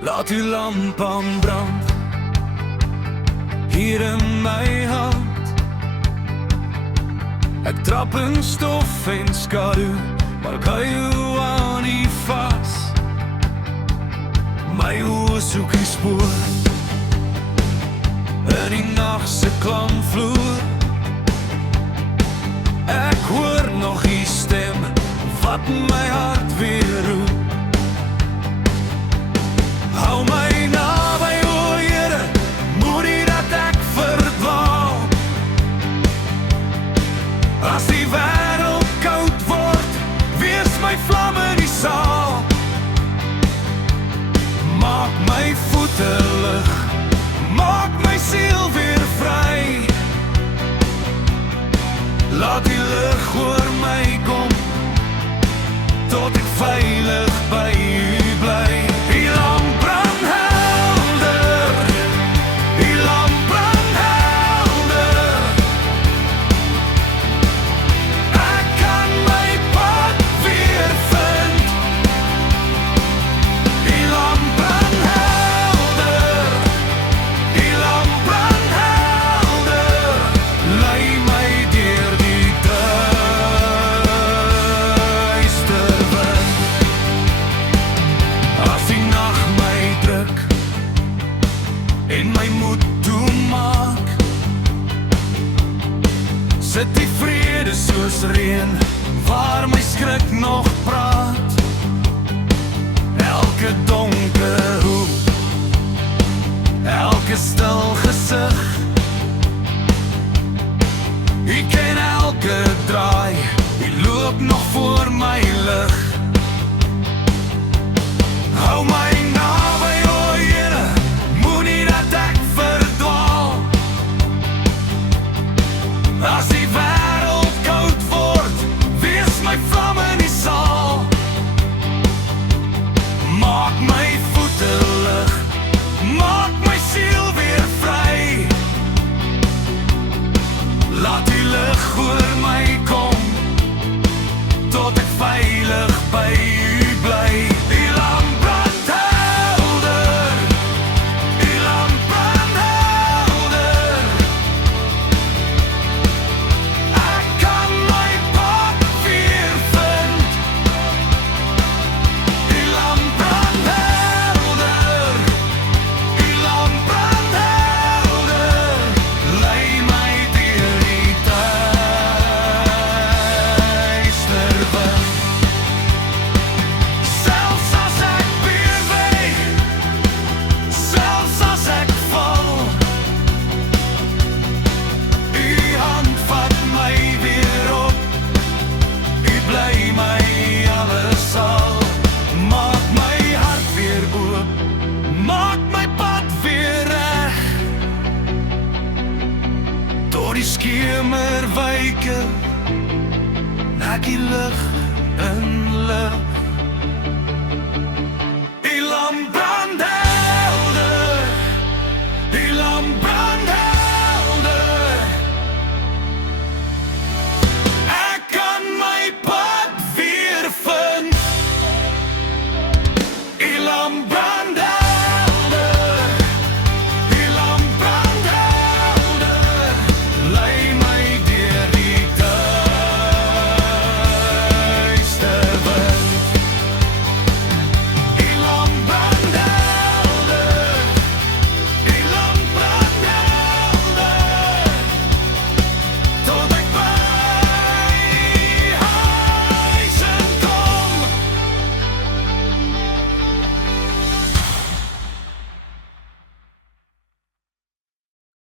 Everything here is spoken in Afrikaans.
Laat die lamp aanbrand hier in my hand. Ek trap in stof en skadu, maar ek hou jou aan nie vas. My oë soek die spoor in die nachtse klamvloer. Ek hoor nog die stem wat my hart weer roep. Hou my naby, o Here, moet nie dat ek verdwaal. As die wêreld koud word, wees my vlam in die saal. Maak my voete lig, maak my siel weer vry. Laat die lig oor my kom, tot ek veilig by u bly. Die lamp brand helder, die lamp brand helder. Ek kan my pad weer vind. Die lamp brand helder, die lamp brand helder. Lei my deur die duister wind. As die nag my druk en my moed toemaak, sit die vrede soos reën waar my skrik nog praat. Elke donker hoek, elke stil gesig, u ken elke draai, u loop nog voor my lig. Hou my naby, o Here, moenie dat ek verdwaal. As die wêreld koud word, wees my vlam in die saal. Maak my voete lig, maak my siel weer vry. Laat die lig oor my kom, tot ek veilig by u bly. Die lamp brand helder, die lamp brand helder. Ek kan my pad weer vind. Die lamp brand helder, die lamp brand helder. Lei my deur die duister wind. Selfs as ek beweeg, selfs as ek val, u hand vat my weer op, u bly my alles al. Maak my hart weer oop, maak my pad weer reg, tot die skemer wyke, ek die lig